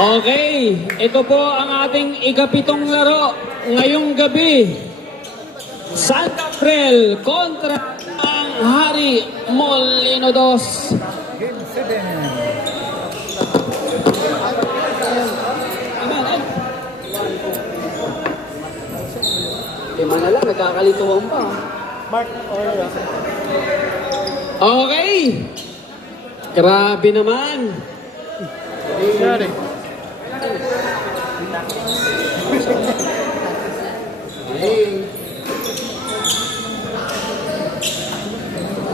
Okay, ito po ang ating ikapitong laro ngayong gabi. San Gabriel kontra ang Hari Molino 2. Game 7. Lima na lang, nagkakalituan pa. Mark, Okay. Grabe naman. sorry.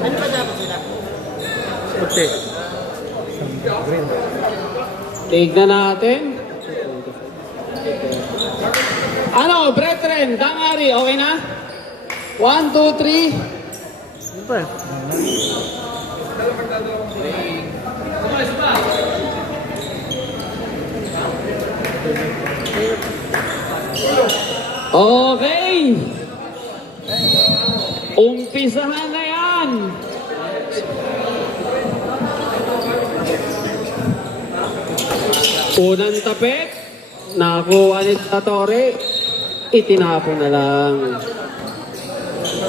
Ano ba dapat sila? Okay. Green. Tignan natin. Ano, brethren, Dangari, okay na? 1, 2, 3. Ano ba? Okay. Umpisahan na yan. Unang tapet. Nakuha ni Tatore. Itinapon na lang.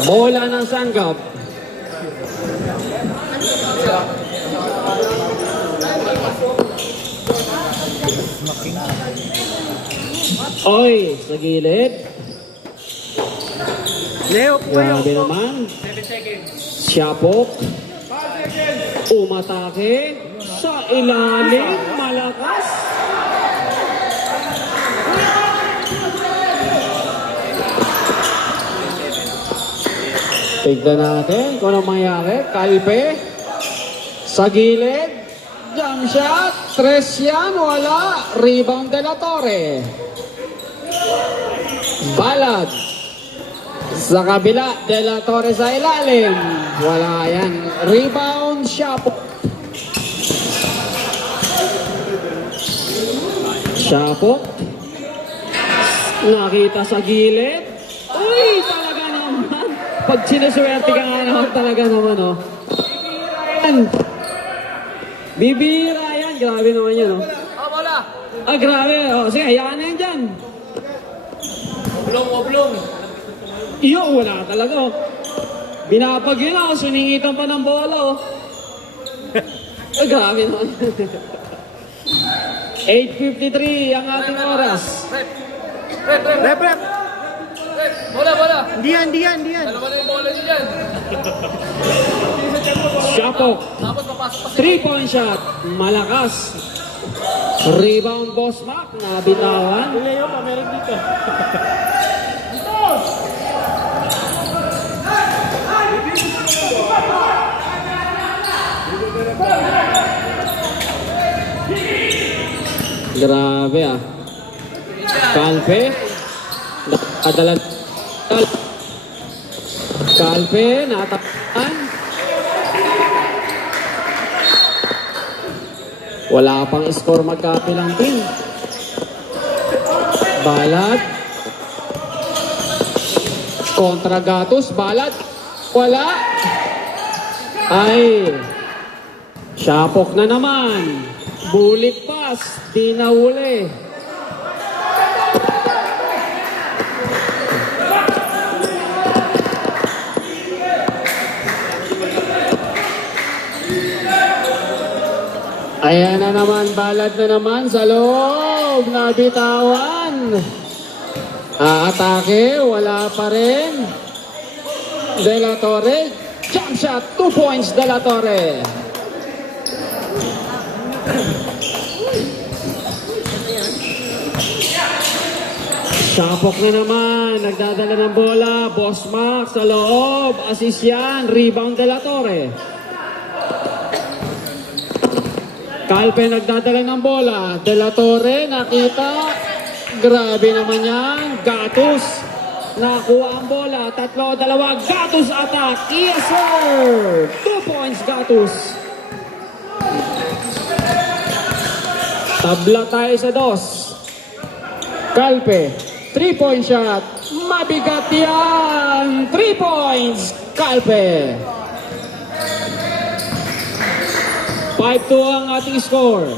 Bola ng Sangkap. Oy, sa gilid. Leo, Grabe naman. 7 seconds. Siyapok. Umatake. Sa ilalim. Malakas. Tignan natin kung anong mangyari. Kalpe. Sa gilid. Jump shot. 3 yan. Wala. Rebound de la Torre. Balad. Sa kabila, De La Torre sa ilalim. Wala yan. Rebound, Shapok. Shapok. Nakita sa gilid. Uy, talaga naman. Pag sinuswerte ka nga naman, talaga naman, oh. Bibira yan. Grabe naman yun, oh. Bola. Ah, grabe. Oh, sige, hayaan na yan dyan. Oblong. Iyo, wala talaga. Oh. Binapag yun ako, suningitan pa ng bola. Oh. Ay, grabe naman. 8:53 ang ating oras. Rep. Bola. Hindi yan. Dalawa na yung bola niya dyan. Shapok. Tapos papasok pa 3-point shot. Malakas. Rebound, Boss Mac. Nabitawan. Leo pa, meron dito. Grabe ah. Kalpe. Adalan. Kalpe. Natapan. Wala pang score magkapilang team. Balad. Kontra Gatos. Balad. Wala. Ay. Shapok na naman. Bulik pass. Di na uli. Ayan na naman. Balad na naman sa loob. Nabitawan. Aatake. Wala pa rin. De La Torre. Jump shot. 2 points De La Torre. Shapok na naman. Nagdadala ng bola. Boss Max sa loob. Assist yan. Rebound De La Torre. Kalpe nagdadala ng bola. De La Torre nakita. Grabe naman yan. Gatos. Nakuha ang bola. 3-2. Gatos attack. Yes sir. 2 points Gatos. Tabla tayo sa 2. Kalpe. 3-point shot. Mabigat yan. 3 points. Kalpe. 5-2 ang ating score.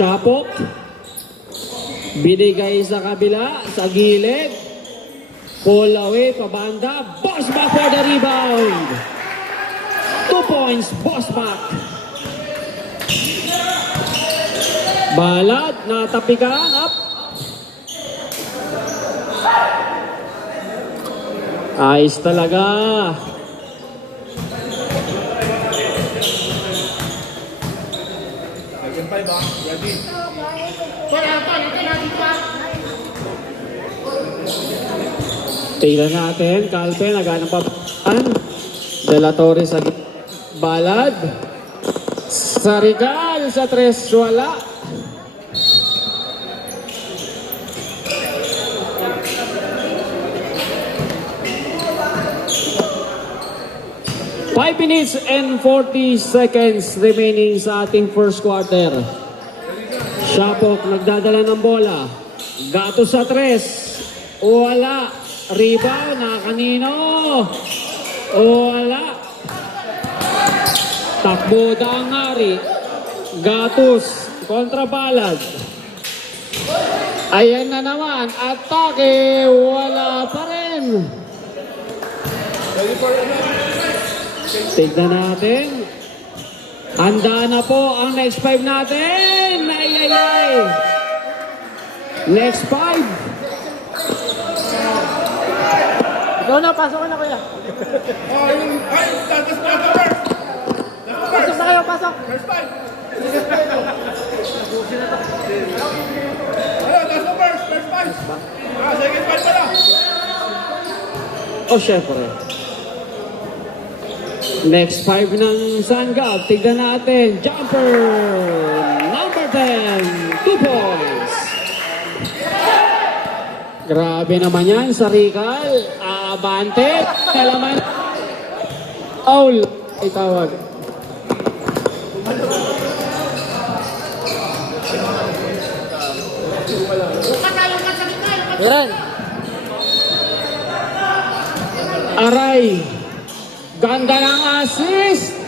Shapok. Binigay sa kabila, sa gilid. Pull away, pabanda. Bosbak for the rebound. 2 points, Bosbak. Balad, natapikan, up. Ayos talaga. Tingnan natin, Calpe, nagana pa De La Torre sa balad. Sarigal sa tres, wala. Five minutes and 40 seconds remaining sa ating first quarter. Shapok nagdadala ng bola. Gato sa tres. Wala. Rebound na kanino. Wala. Takbo Dangari. Gatos kontra Balad. Ayan na naman. Atake. Wala pa rin. Tignan natin. Handa na po ang next 5 natin. Ay. Next 5. Ikaw na, pasok ka na kuya. Pasok na kayo, pasok. O syempre. Next 5 ng Sangab. Tignan natin. Jumper. Number 10. 2 points. Grabe naman yan. Sarikal. Abante. Kalaman. Foul. Ay tawag. Iran. Aray. Ganda ng assist.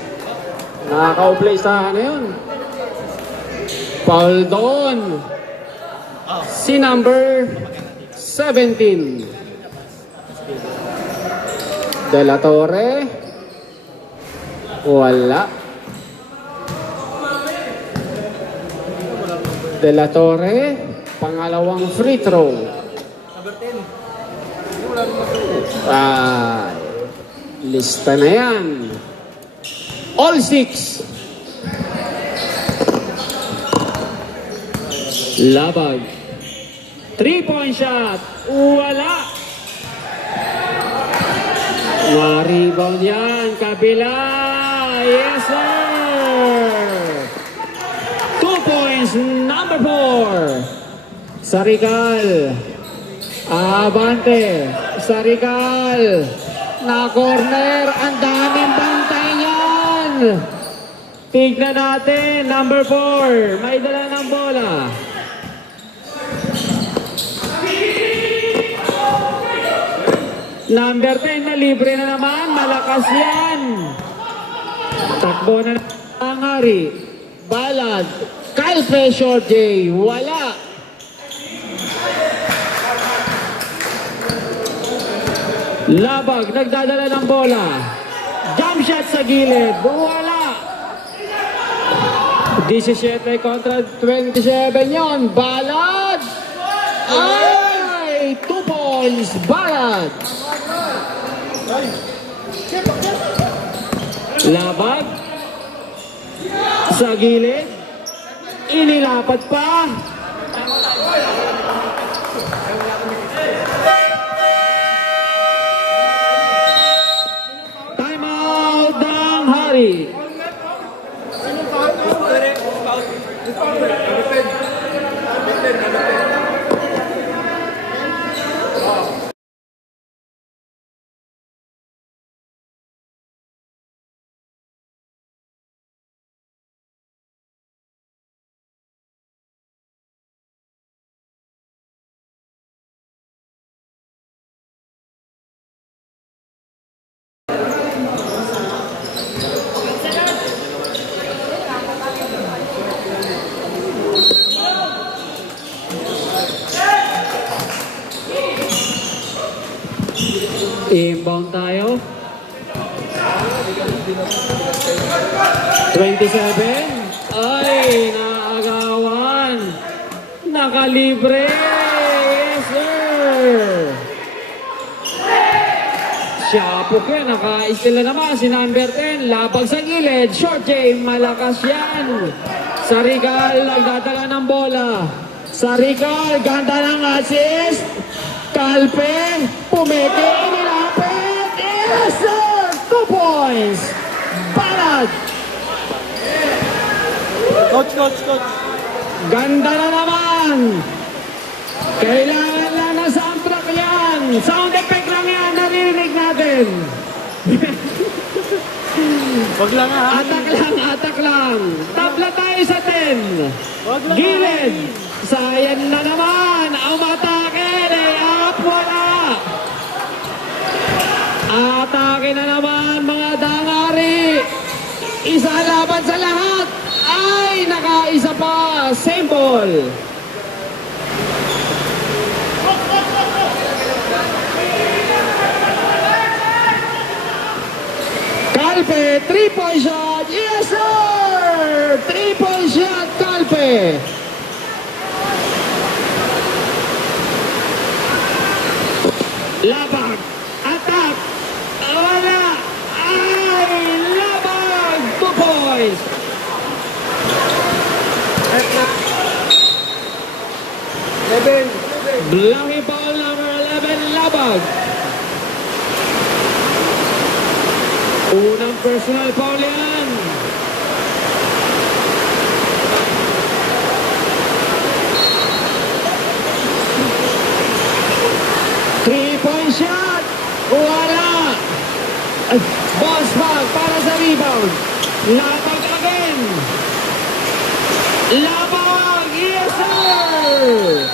Nakaka-play sa ano yun. Foul doon. Si number 17. De La Torre. Wala. De La Torre. Pangalawang free throw. Lista na yan. All 6. Labag. 3-point shot. Wala. Na-rebound yan. Kabila. Yes, sir. 2 points. Number 4. Sarikal. Abante. Sarikal. Na corner. Ang daming bantay niyan. Tignan natin. Number 4. May dala ng bola. Number 10 na libre na naman. Malakas yan. Takbo na ng Hari. Balad. Kyle Pressure J. Wala. Labag. Nagdadala ng bola. Jump shot sa gilid. Wala. 17 kontra 27 yon. Balad. Ay! 2 points. Balad. Labag. Sa gilid. Inilapat pa. Time out ng Hari. Inbound tayo. 27. Ay, naagawan. Nakalibre. Yes, sir. Siapok yan. Naka-steal na naman si number 10. Labag sa gilid. Short J. Malakas yan. Sarigal nagdadala ng bola. Sarigal. Ganda ng assist. Kalpe. Pumeke. Nilapit. Yes, sir. 2 points. Balad. Coach. Ganda na naman. Kailangan lang na soundtrack yan. Sound effect lang yan. Narinig natin. Wag lang ha. Atak lang. Tabla tayo sa 10. Wag lang. Gilid. Sayang na naman. Ang matake. Lay-up. Wala. Atake na naman mga dangari. Isa laban sa lahat. Ay, nakaisa pa. Same ball. Calpe, 3-point shot. Yes, sir! 3-point shot, Calpe. Labag. Attack. Wala. Ay, labag. 2 points. Blanky ball number 11, labag. Unang personal foul yan. Three-point shot. Wala. Boss bag para sa rebound. Labag again. Labag. Yes, sir.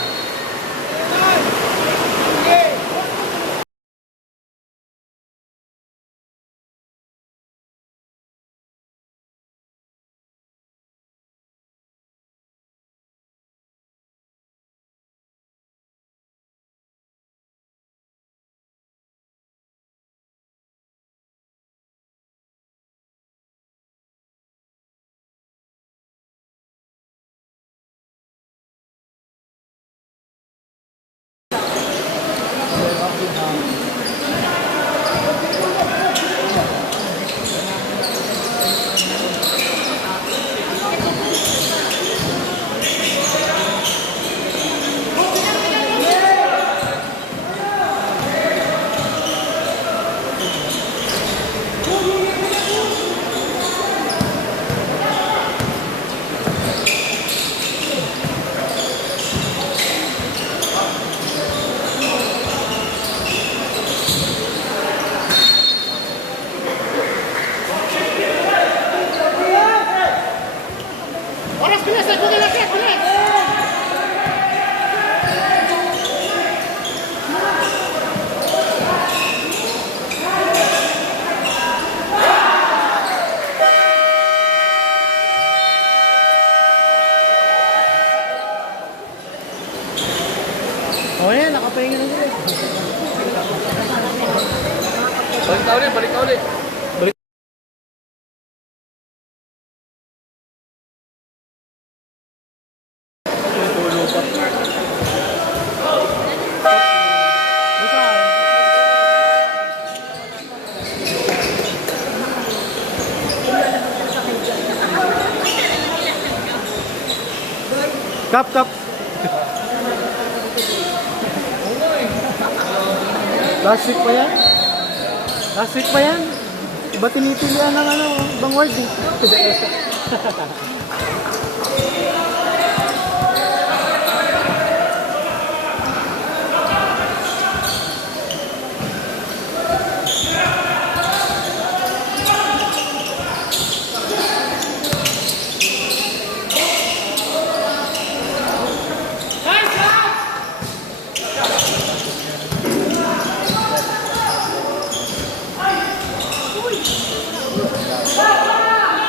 O yan, nakapahinga na ulit. Balik ka ulit. Kap. Last week pa yan? Iba tinitilian ng ibang word eh.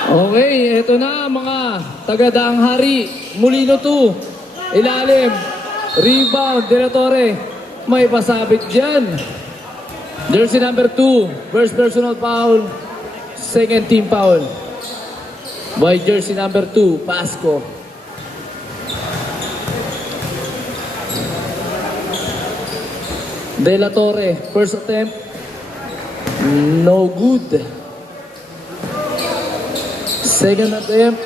Okay, eto na mga taga-daang hari. Molino 2. Ilalim. Rebound, De La Torre. May pasabit dyan. Jersey number 2, first personal foul, second team foul. By jersey number 2, Pasco. De La Torre, first attempt, no good. Second attempt,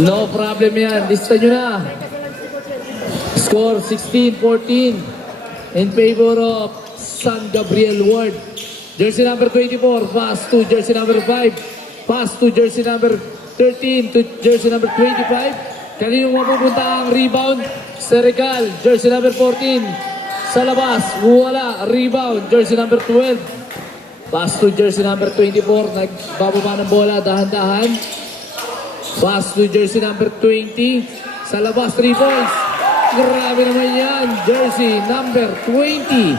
no problem yan. Lista nyo na. Score 16-14 in favor of San Gabriel Ward. Jersey number 24, pass to jersey number 5. Pass to jersey number 13 to jersey number 25. Kaninong mapupunta ang rebound? Serical, jersey number 14. Sa labas, wala. Rebound, jersey number 12. Pass to jersey number 24. Nagbababa ng bola, dahan-dahan. Pass to jersey number 20. Sa labas, 3 points. Grabe naman yan. Jersey number 20.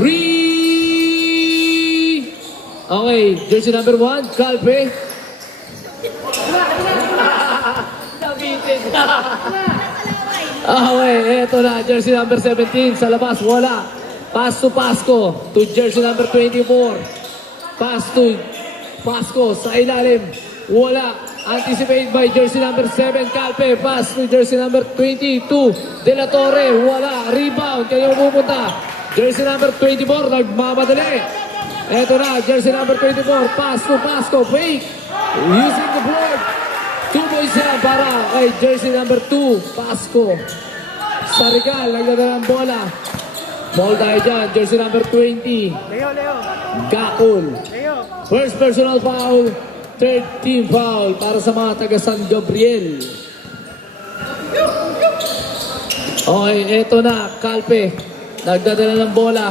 3. Okay, jersey number 1, Calpe. Okay, eto na. Jersey number 17. Sa labas, wala. Pass to Pasco. To jersey number 24. Pass to Pasco. Sa ilalim, wala. Anticipated by jersey number 7, Calpe. Pass to jersey number 22, De La Torre. Wala. Rebound. Kaya pupunta. Jersey number 24, nagmamadali. Eto na, jersey number 24. Pass to Pasco. Fake. Using the board. 2 points yan para kay jersey number 2, Pasco. Sarigal, nagdadala ng bola. Ball tayo dyan. Jersey number 20, Leo. Gakul. Leo. First personal foul, third team foul para sa mga taga San Gabriel. Okay, eto na, Calpe. Nagdadala ng bola.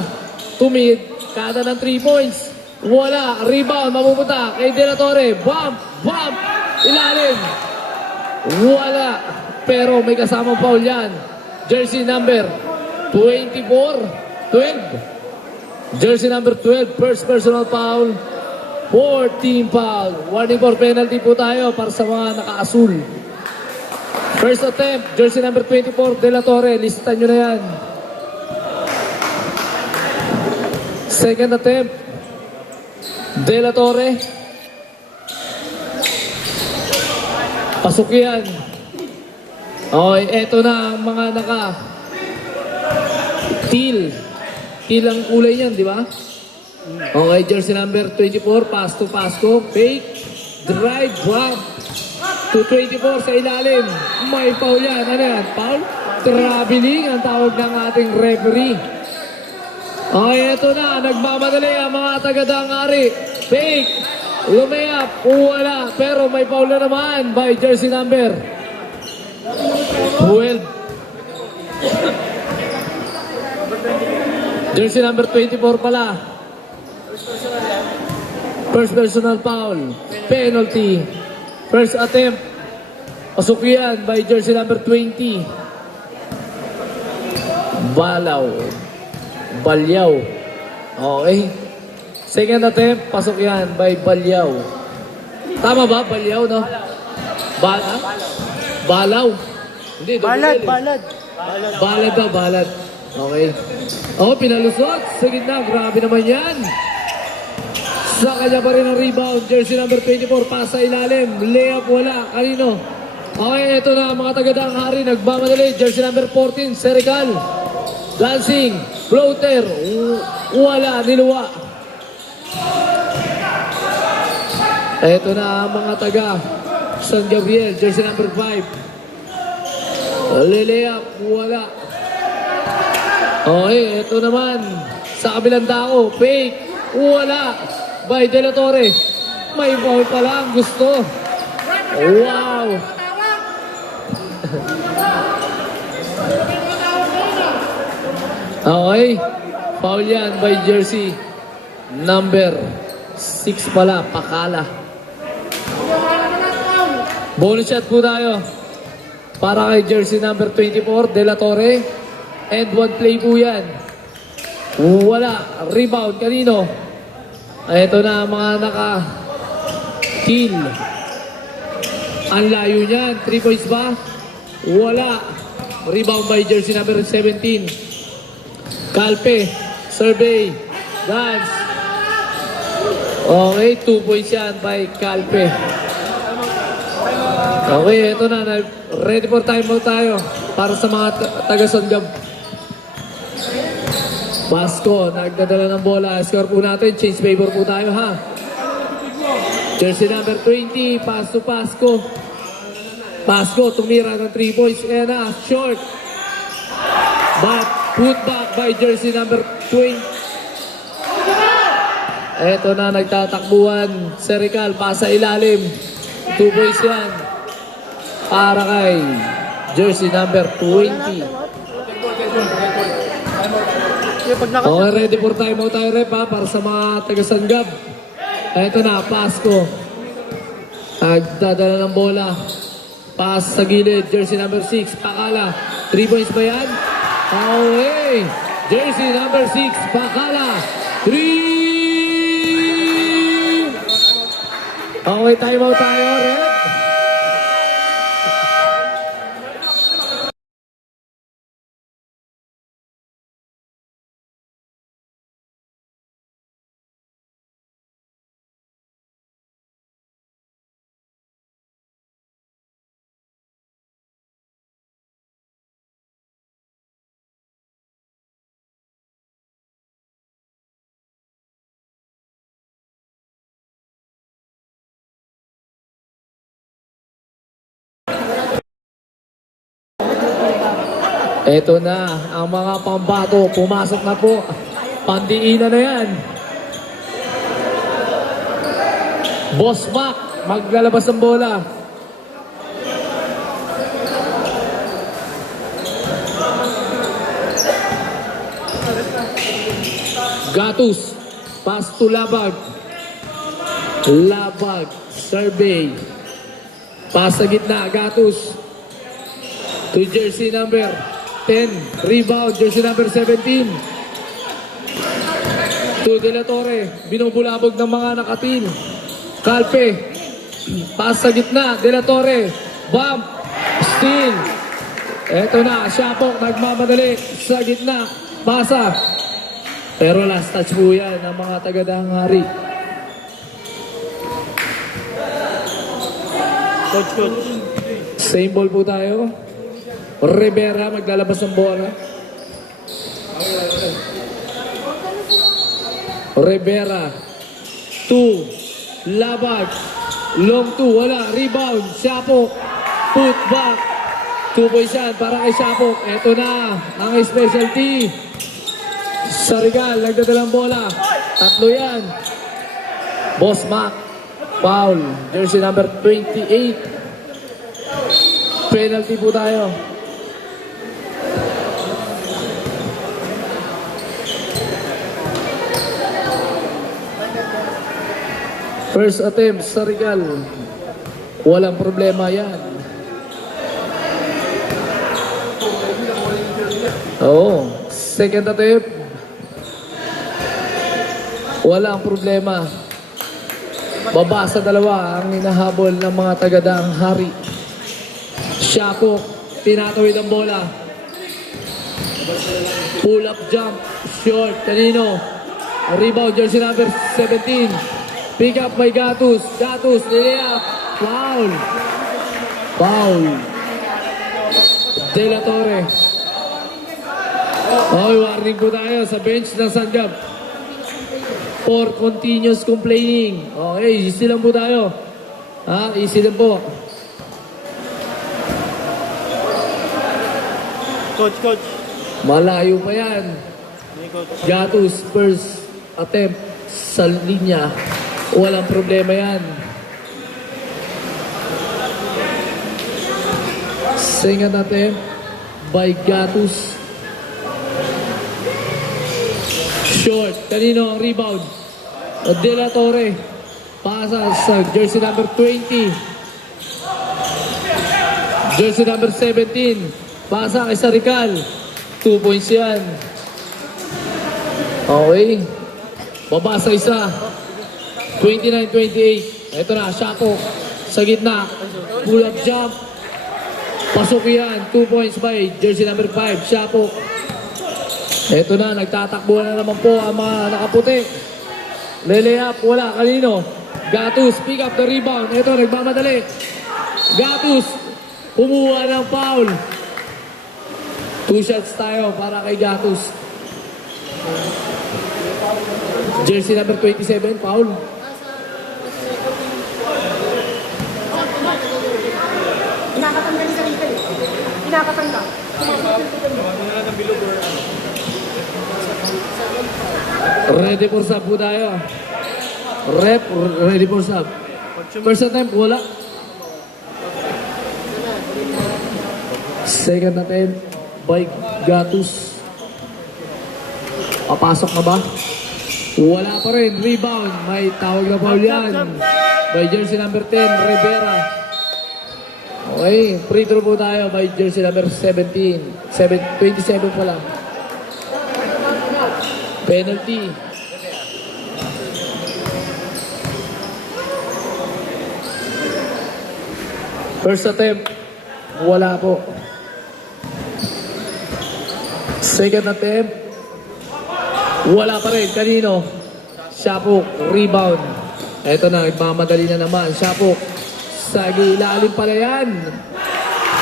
Tumid, kada ng 3 points. Wala, rebound, mapupunta kay De La Torre. Bump, ilalim. Wala, pero may kasamang foul yan. Jersey number 12. Jersey number 12, first personal foul, 14 foul. Warning for penalty po tayo para sa mga naka-asul. First attempt, jersey number 24, De La Torre. Listan nyo na yan. Second attempt, De La Torre. Pasok yan. Okay, eto na ang mga naka-teal. Teal ang kulay niyan, di ba? Okay, jersey number 24, pass to Pasco. Fake, drive, drop. To 24 sa ilalim. May foul yan. Ano yan? Foul? Traveling ang tawag ng ating referee. Okay, eto na. Nagmamadali ang mga taga-Dangari. Fake. Lumayap. Wala. Pero may foul na naman by jersey number 12. Jersey number 24 pala. First personal foul. Penalty. First attempt. Pasok yan by jersey number 20. Balyaw. Okay. Second attempt. Pasok yan by Balyaw. Tama ba? Balyaw, no? Balaw. Hindi, Balad. Balad daw, balad. Okay. Oh, pinalusot sa gitna. Grabe naman yan. Sa kanya pa rin ang rebound. Jersey number 24. Pasa ilalim. Layup wala. Kanino? Okay, ito na mga taga-Dangari. Nagmamadali. Jersey number 14. Serical. Lansing. Floater. Wala. Niluwa. Ito na mga taga San Gabriel. Jersey number 5. Layup. Wala. Okay, ito naman. Sa kabilang dako. Fake. Wala. By De La Torre. May foul pa lang. Gusto. Wow. Okay. Foul yan by jersey number 6 pala. Pakala. Bonus shot po tayo. Para kay jersey number 24, De La Torre. And one play po yan. Wala. Rebound. Kanino? Ito na mga naka-kill. Ang layo niyan. 3 points ba? Wala. Rebound by jersey number 17. Calpe. Survey. Dance. Okay, 2 points yan by Calpe. Okay, ito na. Ready for timeout tayo para sa mga taga-Sanggab. Pasco, nagdadala ng bola. Score po natin. Change favor po tayo, ha? Jersey number 20. Pass to Pasco. Pasco, tumira ng 3 points. Ayan na, short. But, put back by jersey number 20. Eto na, nagtatakbuhan. Serical, pasa ilalim. 2 points yan. Para kay jersey number 20. Okay, ready for timeout tayo, rep, ha? Para sa mga taga-Sanggab. Eto na, Pasco. Nagdadala ng bola. Pass sa gilid, jersey number 6, Pakala. 3 points ba yan? Okay. Jersey number 6, Pakala. 3! Okay, timeout tayo, rep. Eto na, ang mga pambato, pumasok na po. Pandiinan na yan. Boss Mac, maglalabas ng bola. Gatus, pass to Labag. Labag, survey. Pass sa gitna, Gatus. To jersey number 10, rebound, jersey number 17. To De La Torre, binubulabog ng mga nakatin. Calpe, pass sa gitna, De La Torre, bump, steal. Eto na, Shapok, nagmamadali sa gitna, pasa. Pero last touch po yan ng mga taga-Dang Hari. Coach. Same ball po tayo. Rivera maglalabas ng bola. Rivera. 2. Labag. Long 2. Wala. Rebound. Shapok. Put back. 2 points yan para kay Shapok. Ito na ang specialty. Sarigal. Nagdadalang bola. 3 yan. Boss Mac. Foul. Jersey number 28. Penalty po tayo. First attempt, Sarigal. Walang problema yan. Oo. Second attempt. Walang problema. Baba sa dalawa ang hinahabol ng mga taga-Dang Hari. Shapok, tinatawid ang bola. Pull up jump, short, kanino? Rebound, jersey number 17. Pick up by Gatus. Gatus, niliyap. Foul. Foul. De La Torre. Okay, warning po tayo sa bench ng Sanggab. For continuous complaining. Okay, easy lang po tayo. Ha, easy lang po. Coach. Malayo pa yan. Gatus, first attempt sa linya. Walang problema yan. Second attempt by Gatus. Short. Kanino ang rebound? De La Torre. Pasa sa jersey number 20. Jersey number 17. Pasa kay Sarical. 2 points yan. Okay. Baba sa isa. 29-28. Ito na, Shapok. Sa gitna. Pull up jump. Pasok yan. 2 points by jersey number 5, Shapok. Ito na, nagtatakbo na naman po ang mga nakaputi. Leleap, wala. Kanino? Gatus, pick up the rebound. Ito, nagmamadali. Gatus, kumuha ng foul. 2 shots tayo para kay Gatus. Jersey number 27, foul. Kinakatanda ni Sarita eh. Kinakatanda. Ready for sub po tayo. Rep, ready for sub. First attempt, wala. Second attempt by Gatus. Papasok na ba? Wala pa rin. Rebound. May tawag na foul yan. By jersey number 10, Rivera. Okay, free throw po tayo by jersey number 17. 27 pala. Penalty. First attempt, wala po. Second attempt, wala pa rin. Kanino? Shapok, rebound. Eto na, nagmamadali na naman. Shapok, sa ilalim pala yan.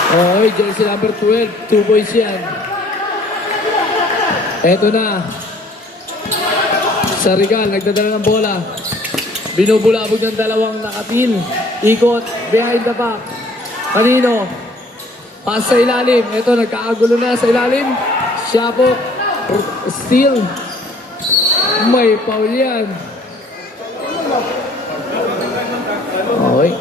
Okay, jersey number 12, 2 points yan. Eto na. Sarigal, nagdadala ng bola. Binubulabog ng dalawang nakatil. Ikot, behind the back. Kanino? Pass sa ilalim. Ito, nagkakagulo na sa ilalim. Shapok, steal. May foul yan. Okay.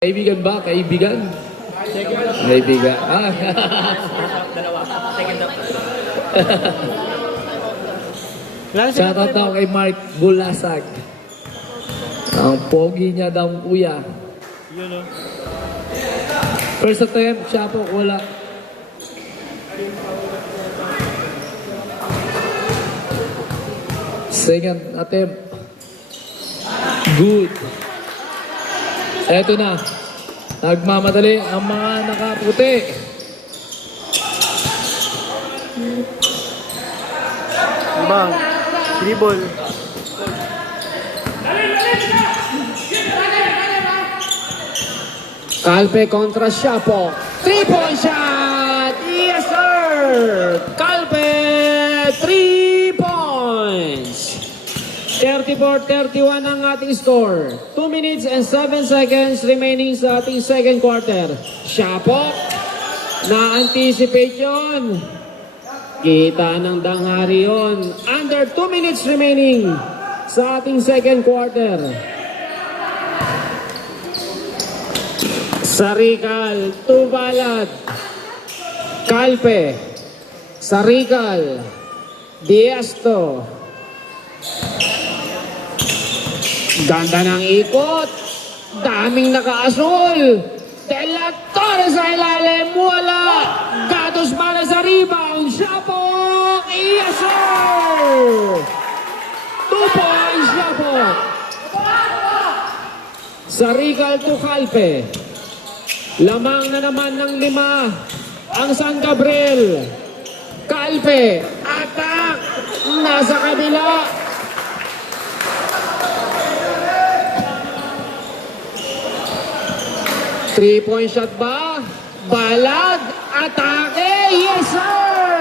Kaibigan ba? Kaibigan? Kaibigan. Ah. Shoutout daw kay Mark Bulasag. Ang pogi niya daw kuya. First attempt, Shapok, wala. Second attempt. Good. Eto na. Nagmamadali ang mga nakaputi. Bang. Dribble. Calpe kontra Shapok. 3-point shot! Yes, sir! Calpe, 3 points! 34-31 ang ating score. 2 minutes and 7 seconds remaining sa ating second quarter. Shapok, na-anticipate yun. Kita ng danghari yun. Under 2 minutes remaining sa ating second quarter. Sarikal, Tubalad, Calpe, Sarikal, Diesto. Ganda ng ikot. Daming naka-asul. De La Torre sa ilalim. Wala. Gatos para sa rebound. Shapok. Yes, sir! 2 points, Shapok. Sarikal to Calpe. Lamang na naman ng 5 ang San Gabriel. Calpe. Attack. Nasa kabila. Three-point shot ba? Balad. Atake. Yes, sir!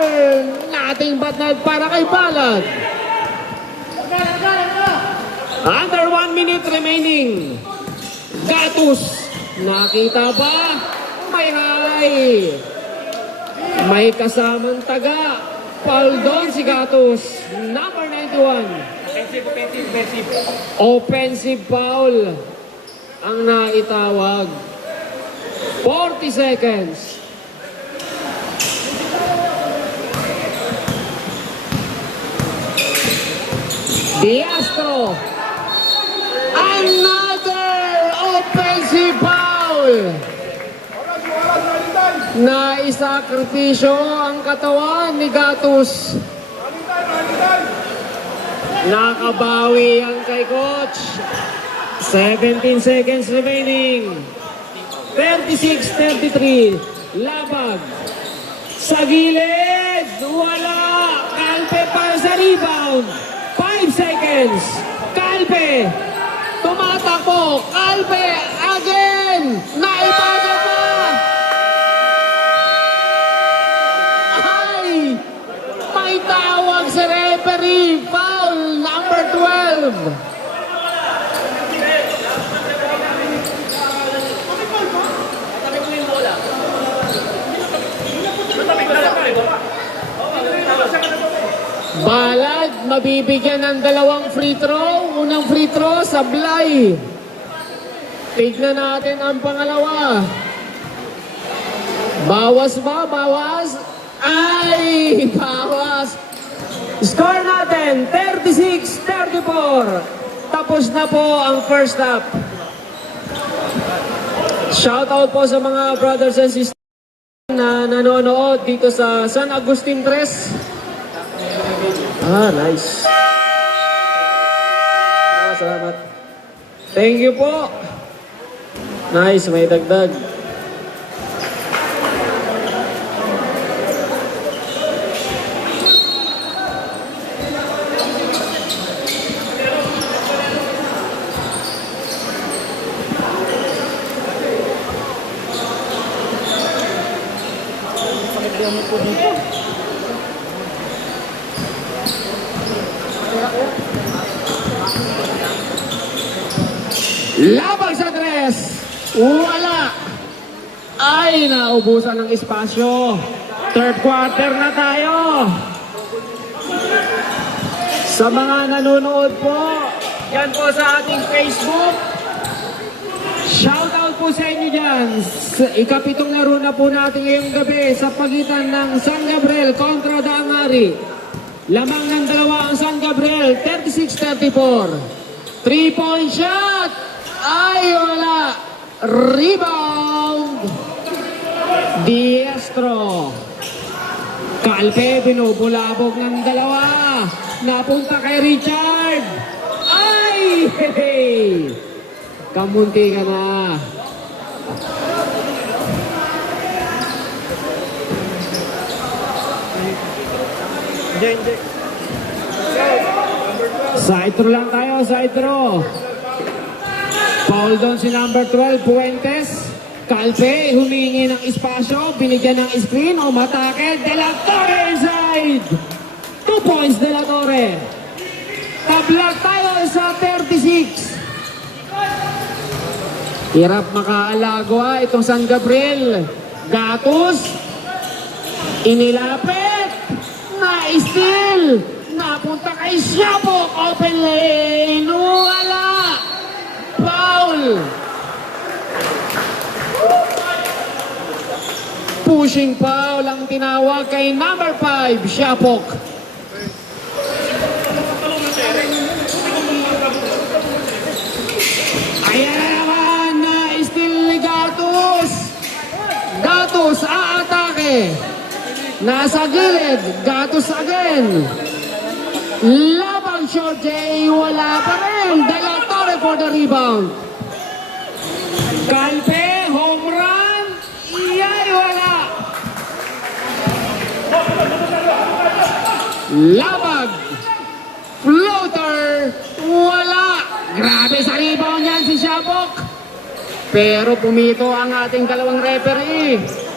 Nating batnad para kay Balad. Under 1 minute remaining. Gatus. Nakita ba? May high. May kasamang taga. Foul doon si Gatos. Number 91. Offensive foul ang naitawag. 40 seconds. Diastro. Another offensive foul. Naisakripisyo ang katawan ni Gatos. Nakabawi yan kay coach. 17 seconds remaining. 36-33. Labag. Sa gilid. Wala. Calpe para sa rebound. 5 seconds. Calpe. Tumatakbo. Calpe again. Naibaga pa. Ay. May tawag sa referee. Foul number 12. Balad, mabibigyan ng dalawang free throw. Unang free throw, sablay. Tignan natin ang pangalawa. Bawas ba? Bawas? Ay, bawas. Score natin, 36-34. Tapos na po ang first half. Shoutout po sa mga brothers and sisters na nanonood dito sa San Agustin 3. Nice. Salamat. Thank you po. Nice, may dagdag. Labag sa tres. Wala. Ay, naubusan ng espasyo. Third quarter na tayo. Sa mga nanonood po, yan po sa ating Facebook. Shoutout po sa inyo dyan. Ikapitong laro na po natin ngayong gabi sa pagitan ng San Gabriel kontra Dangari. Lamang ng dalawa ang San Gabriel, 36-34. 3-point shot. Ay, wala. Rebound. Diastro. Calpe, binubulabog ng dalawa. Napunta kay Richard. Ay! Hey! Kamunti ka na. Side throw lang tayo, side throw. Foul doon si number 12, Puentes. Calpe, humingi ng espasyo, binigyan ng screen, umatake, De La Torre inside. 2 points, De La Torre. Tablag tayo sa 36. Hirap makaalago itong San Gabriel. Gatos, inilapit, na-steal, napunta kay Siabok, open lane, wala. Foul. Pushing foul ang tinawag kay number 5, Siabok. Ayan naman, na-steal ni Gatos. Gatos, aatake. Nasa gilid, Gatos again. Labang short J, wala pa rin. De La Torre for the rebound. Calpe, home run. Iyay, wala. Labag. Floater, wala. Grabe sa rebound yan si Siabok. Pero pumito ang ating dalawang referee.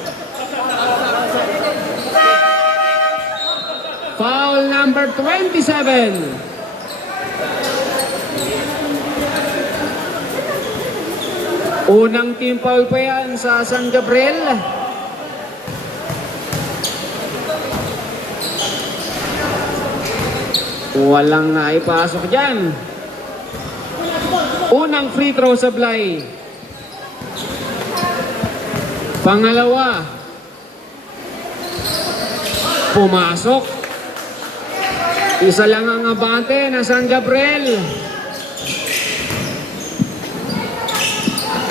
Foul number 27. Unang team foul pa yan sa San Gabriel. Walang naipasok dyan. Unang free throw sa Blay. Pangalawa. Pumasok. Isa lang ang abante na San Gabriel.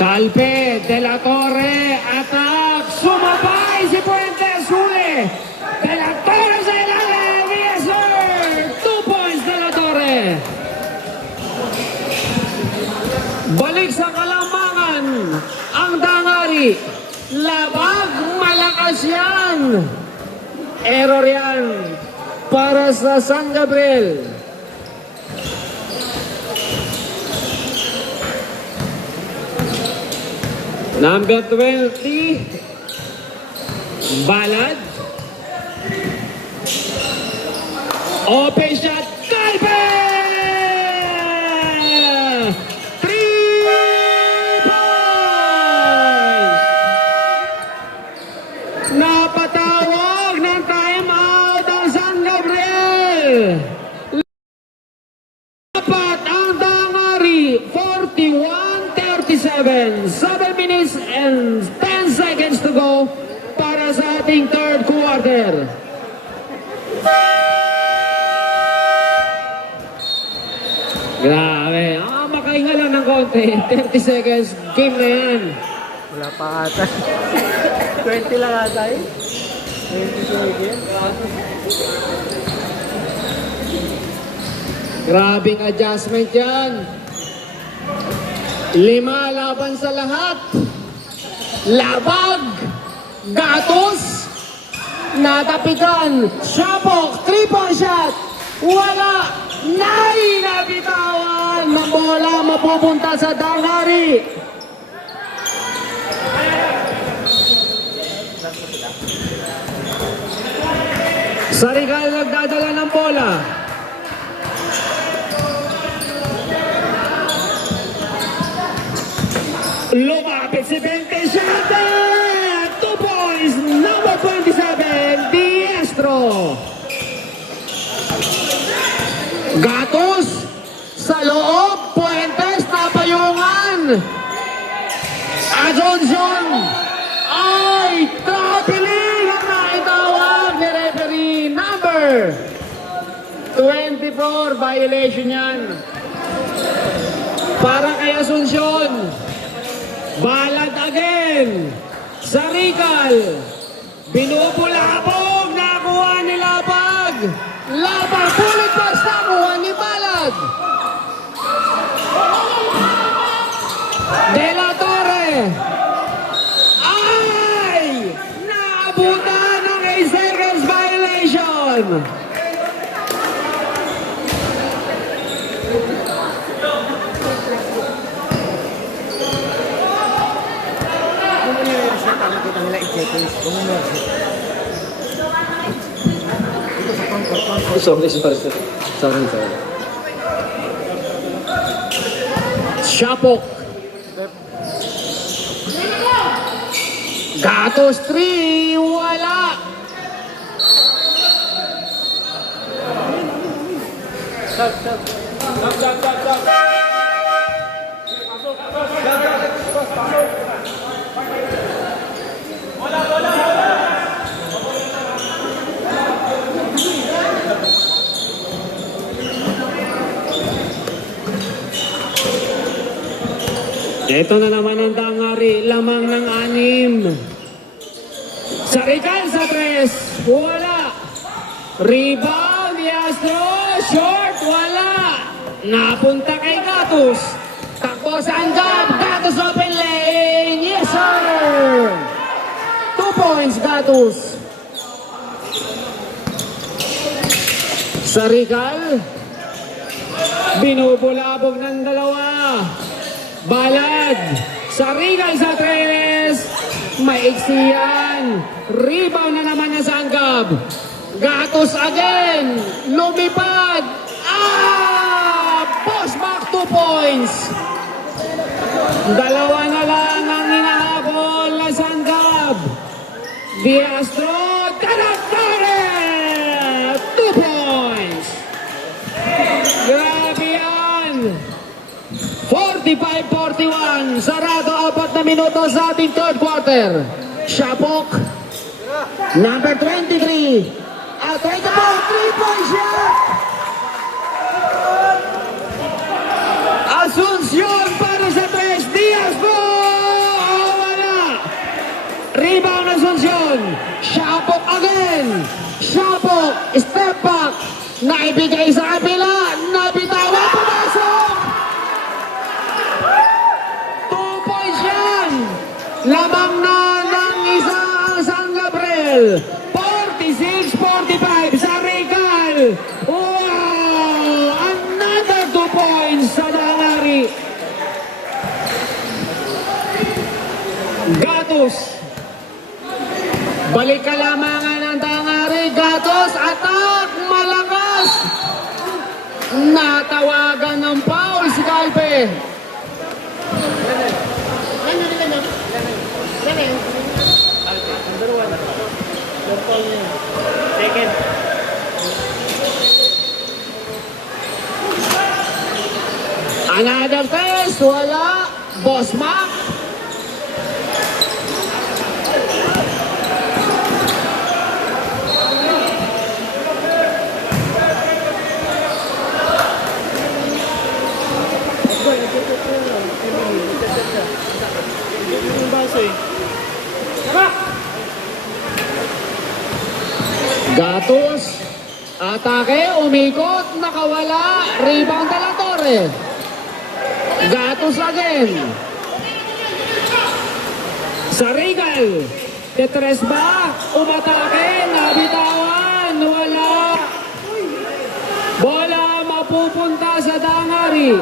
Calpe, De La Torre, attack, sumabay si Puentes, huli. De La Torre sa ilalim, yes sir! 2 points De La Torre. Balik sa kalamangan, ang Dangari. Labag, malakas yan. Error yan para sa San Gabriel. Number 20, Balad. Open shot, Calpe! 3 points! Napatawag ng timeout ang San Gabriel. Dapat ang Dangari, 41-37. 7 minutes and 10 seconds to go para sa ating third quarter. Grabe. Makahinga lang ng konti. 30 seconds. Game na yan. Wala pa ata. 20 lang ata eh. 20 seconds. Grabing adjustment yan. 5 laban sa lahat. Labag. Gatos. Natapitan. Shapok. 3-point shot. Wala. Nabitawan ng bola mapupunta sa Dangari. Sarigal nagdadala ng bola. Lumapit si Bentesante! 2 points! Number 27, Diestro! Gatos! Sa loob, Puentes, napayungan! Ajonjon! Ay! Traveling! Ang naitawag ni referee number 24, violation yan. Para kay Asuncion. Balad again. Sarikal. Binubulabog. Nakuha ni Labag. Labag. Pulit pass. Nakuha ni Balad. De La Torre. Ay! Naabutan ng 8 seconds violation. Nakita nila i-seconds. Sorry. Shapok. Gatos 3. Wala. Ito na naman ang Dangari, lamang ng 6. Sarikal sa 3, wala. Rebound, Diastro, short, wala. Napunta kay Gatos. Takbo sa Anggab, Gatos open lane, yes sir! 2 points, Gatos. Sarikal, binubulabog ng 2. Balad, Sarikal sa 3, maiksi yan. Rebound na naman na sa Anggab. Gatos again, lumipad. Post back 2 points. 2 na lang. Diastro de la Torre! 2 points! Grabe yan! 45-41. Sarado 4 na minuto sa ating third quarter. Shapok. Number 23. 24. 3-point shot. Asuncion para sa 3. Diaz po. Wala. Rebound Asuncion. Shapok again. Shapok. Step back. Naibigay sa kabila. Nabitawan. Pumasok. 2 points yan. Lamang na ng isa ang San Gabriel. 46-45 sa Regal. Wow! Another 2 points sa Dangari. Gatos. Balik ka lamang ng Dangari. Gatos, attack, malakas. Natawagan ng foul si Calpe. Second. Another test, wala. Boss Mac. Yung baso eh. Gatos. Atake, umikot, nakawala. Rebound de la Torre. Gatos again. Sa Regal. Tetres ba? Umatake, nabitawan. Wala. Bola mapupunta sa Dangari.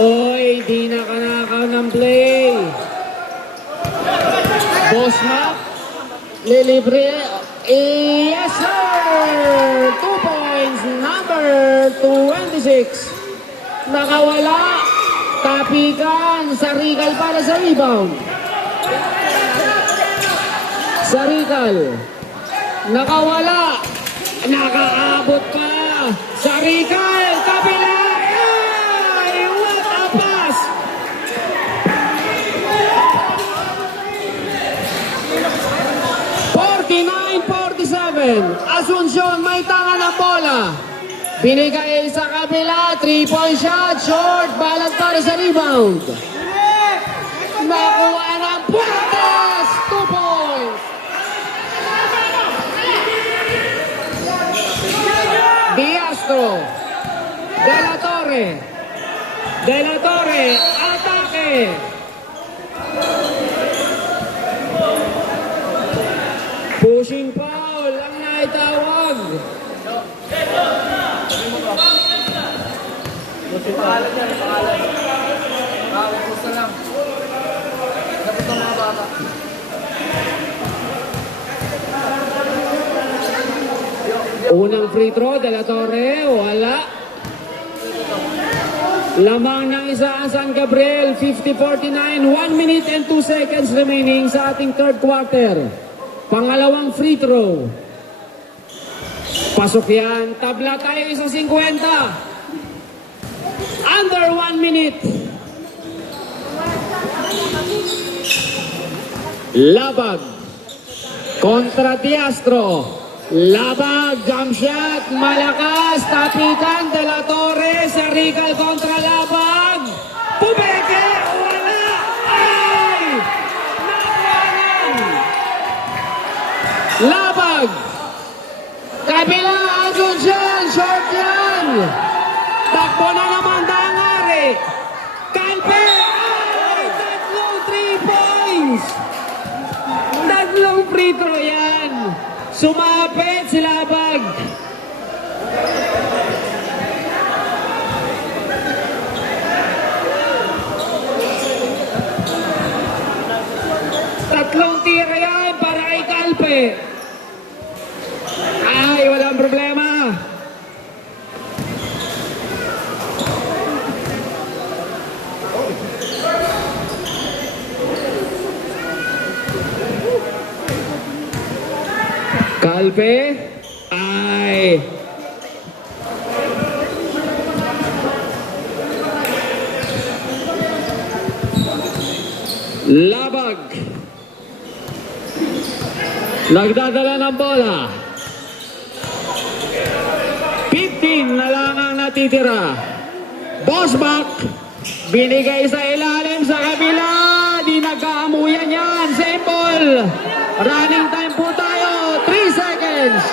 Oy, di na kanakaw ng play. Boss Mac, lilibre. Yes, sir! 2 points, number 26. Nakawala. Tapikan. Sa Regal para sa rebound. Sa Regal. Nakawala. Nakaabot pa. Sa Regal. Kabila. Ay, what a pass! Asuncion may tanga ng bola. Binigay sa kabila. 3-point shot. Short. Balance para sa rebound. Nakuha ng Puertas. 2 points. Diastro. De la Torre. De la Torre. Atake. Pushing foul ang naitawag. Pangalan niya, pangalan. Pangalan ko sa lang. Dapat ang mga bata. Unang free throw, De La Torre, wala. Lamang ng isa ang San Gabriel, 50-49, 1 minute and 2 seconds remaining sa ating third quarter. Pangalawang free throw. Pasok yan, tabla tayo sa 50. Under 1 minute. Labag. Kontra Diastro. Labag, jump shot, malakas, tapikan, De La Torre, sa Regal kontra Labag. Pumeke, wala. Ay! Nawalan. Labag. Kabila, Asuncion, short yan. Takbo na naman Dangari. Calpe! Ay! Tatlong 3 points! Tatlong free throw yan. Sumapit si Labag. Tatlong tira yan para kay Calpe. golpe ay labag. Nagdadala ng bola. 15 na lang ang natitira. Bosbak, binigay sa ilalim sa kabila. Di nagkaamuyan yan. Simple. Running time po tayo. 3 seconds.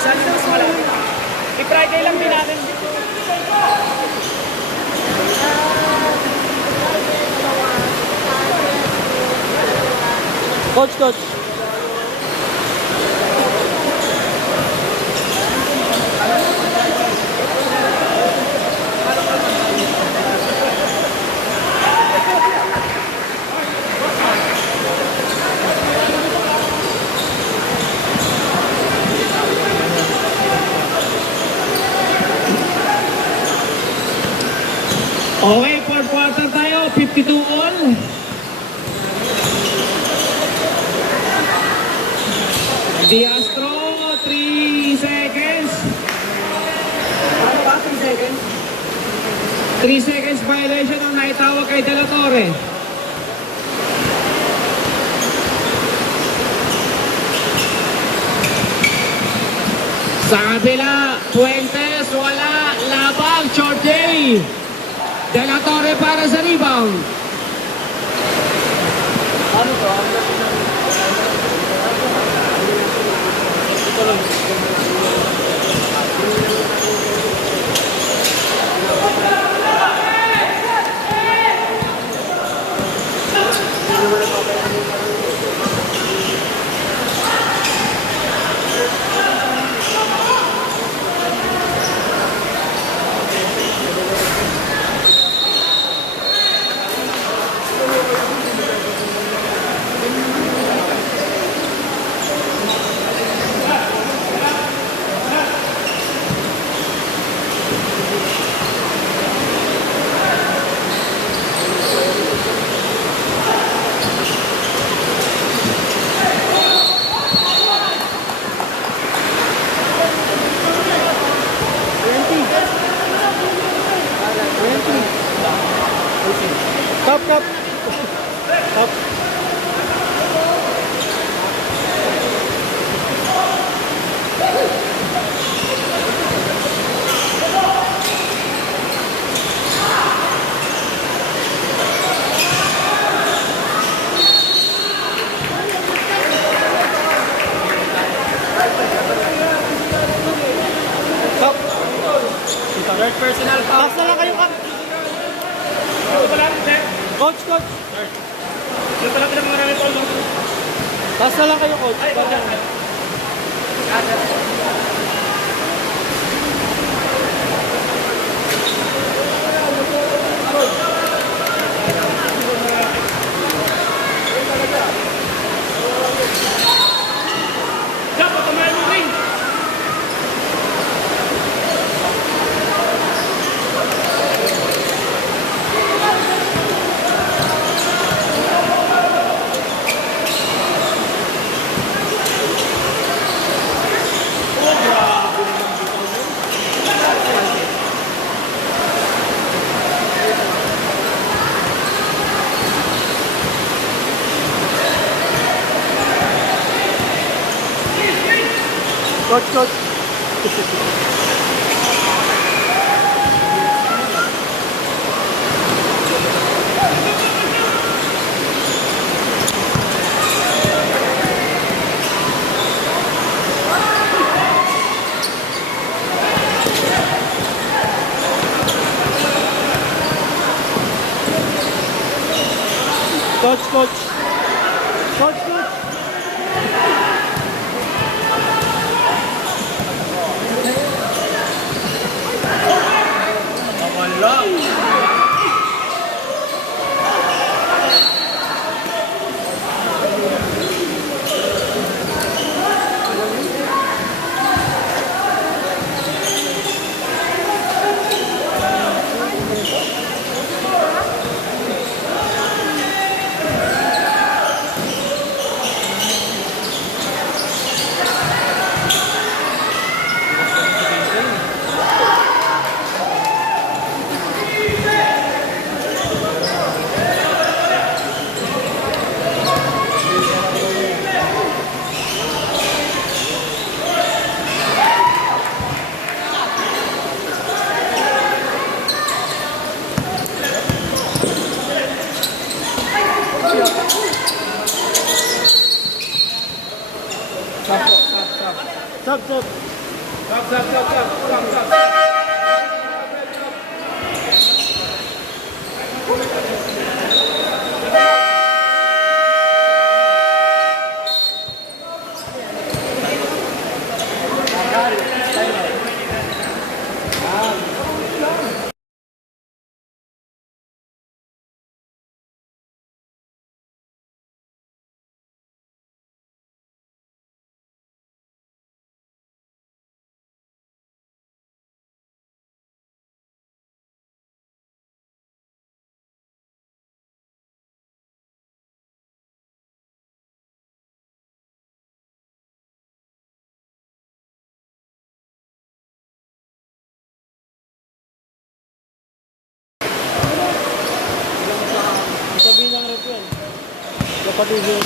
Isa na mas malapit. I-Friday lang din natin. Coach. Okay, fourth quarter tayo, 52 all. The Astro, 3 seconds. Ano ba? 3 seconds? 3 seconds violation ang naitawag kay De La Torre. Sa kabila, Fuentes, wala, labang, short day. De La Torre para sa rebound. Ano to? Stop. Stop. Third personal foul. Pass na lang kayo, Kap. Coach. Yung pala pinag-marami po. Pass na lang kayo, coach. Dapat kumain mo rin. Coach. Coach. Stop. Sabihin ng rep yun. Kapatid yun.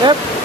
Yep.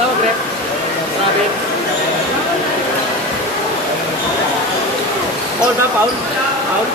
Tawag, rep. Sabi. Paul na, Paul. Paul.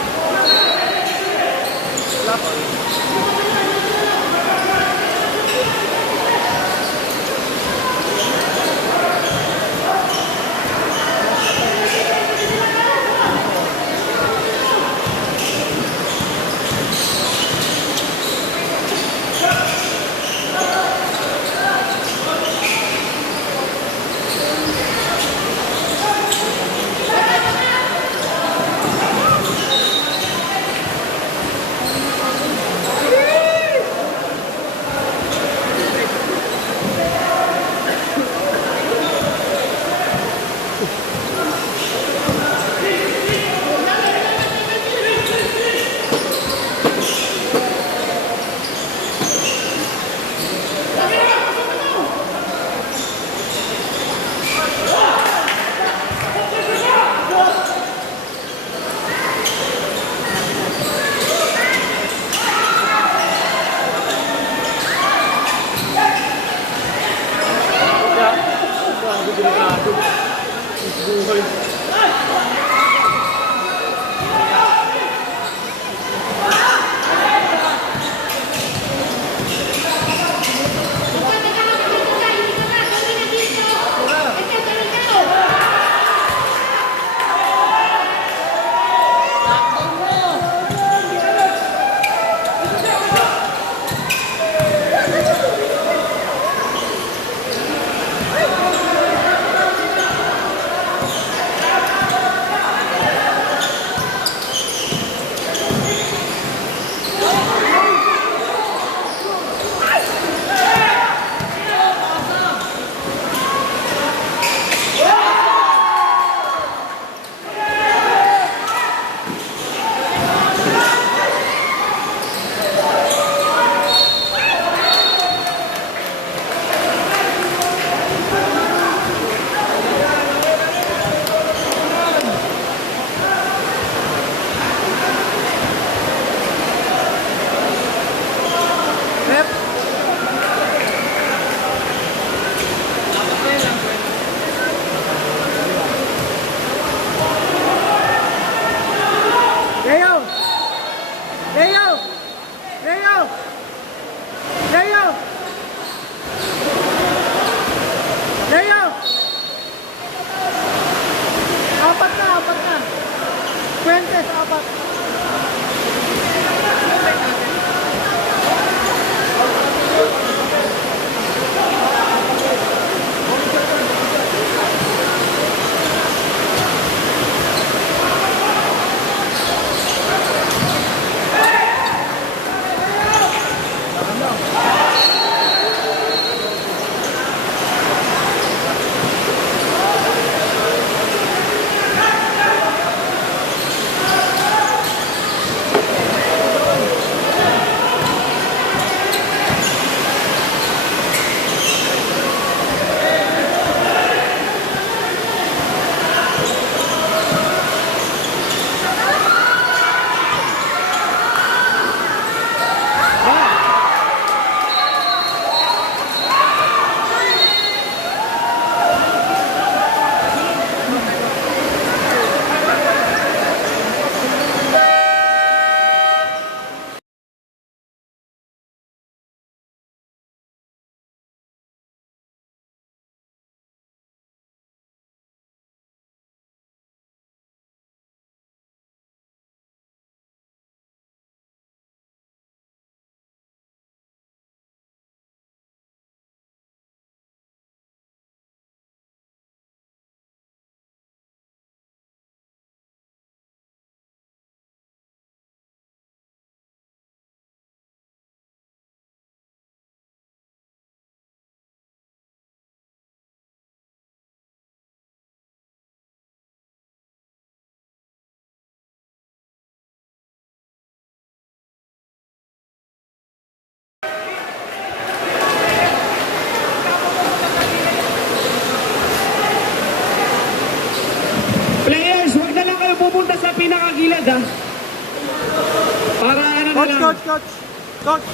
pupunta sa pinakagilid ha. Para ano na lang. Coach.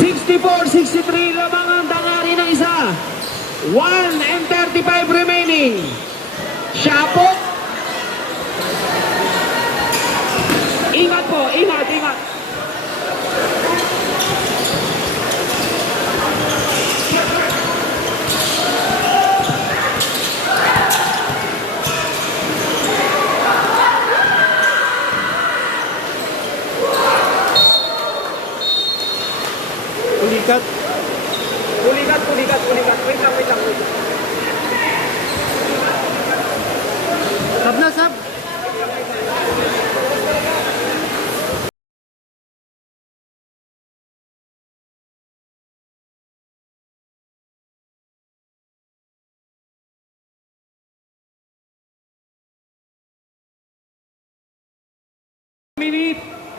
64-63 lamang ang tangari ng isa. 1:35 remaining. Shapok.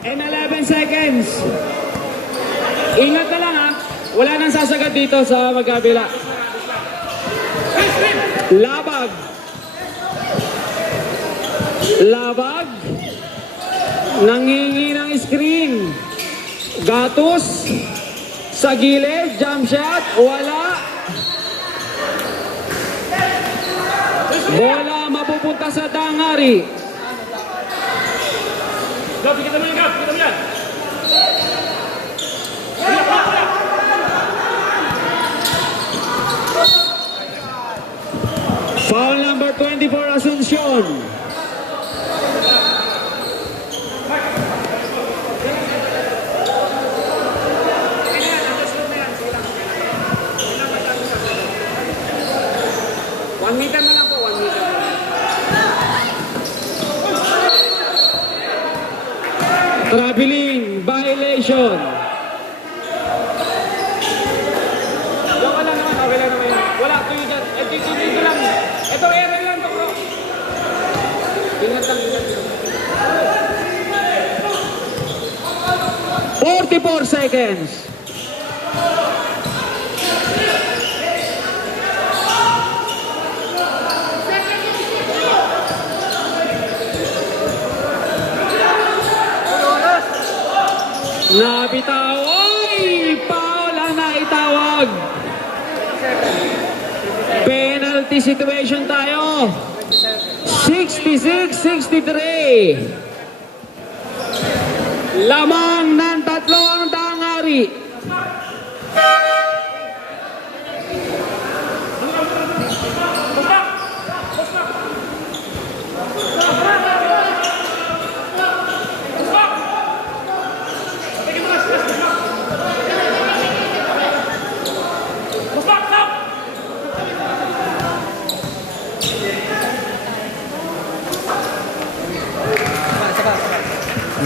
and 11 seconds. Ingat na lang ha. Wala nang sasagad dito sa magkabila. Labag. Labag. Nangingi ng screen. Gatos. Sa gilid. Jump shot. Wala. Bola mapupunta sa Dangari. Foul number 24, Asuncion. One meter na lang po, 1 meter. Traveling, violation. Yung ka lang naman, okay lang naman yan. Wala, tuyo dyan. Dito lang. Ito, area lang to, bro. Ingat lang, ingat lang. 44 seconds. Nabitaw. Oy! Foul ang naitawag. Penalty situation tayo. 66-63. Lamang ng tatlo ang Dangari.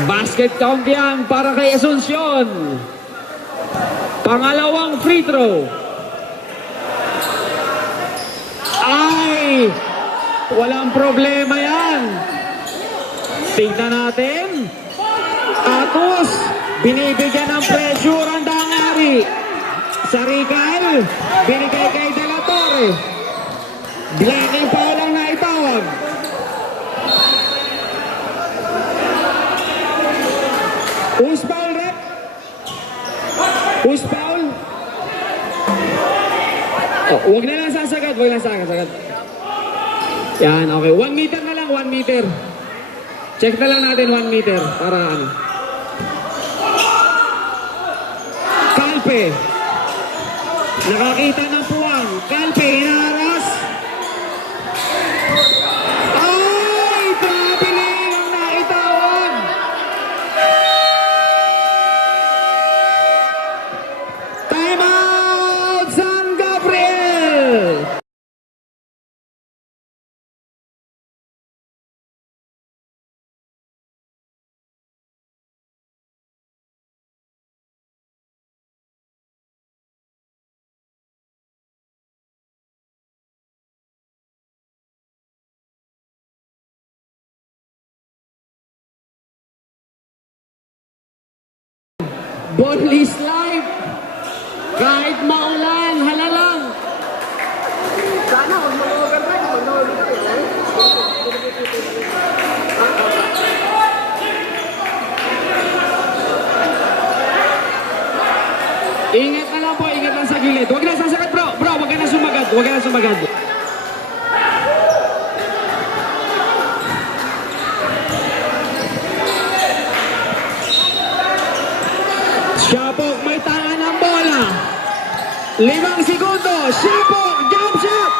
Basket count yan para kay Asuncion. Pangalawang free throw. Ay! Walang problema yan. Tignan natin. Atos. Binibigyan ng pressure ang Dangari. Sarikal. Binigay kay De La Torre. Blocking foul ang naitawag. Who's foul, rep? Who's foul? Oh, huwag na lang sasagad, huwag lang sasagad. Yan, okay. 1 meter na lang, 1 meter. Check na lang natin 1 meter para ano. Calpe. Nakakita ng puwang. Calpe, hinaharas. Ay! Traveling ang naitawag. Time out, San Gabriel! Bonley slide. Kahit maulan, halalang. Sana, huwag mo overtime. Huwag mo overtime. Ingat na lang po, ingat lang sa gilid. Huwag na sasakit bro, huwag ka na sumagad, huwag ka na sumagad. Shapok, may tanga ng bola. 5 segundo, Shapok, jump shot!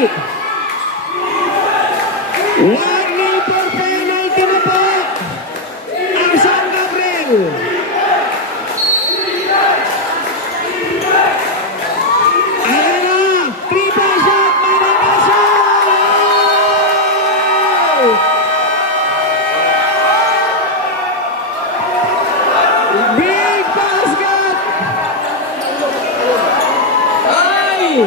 Wally Perfect!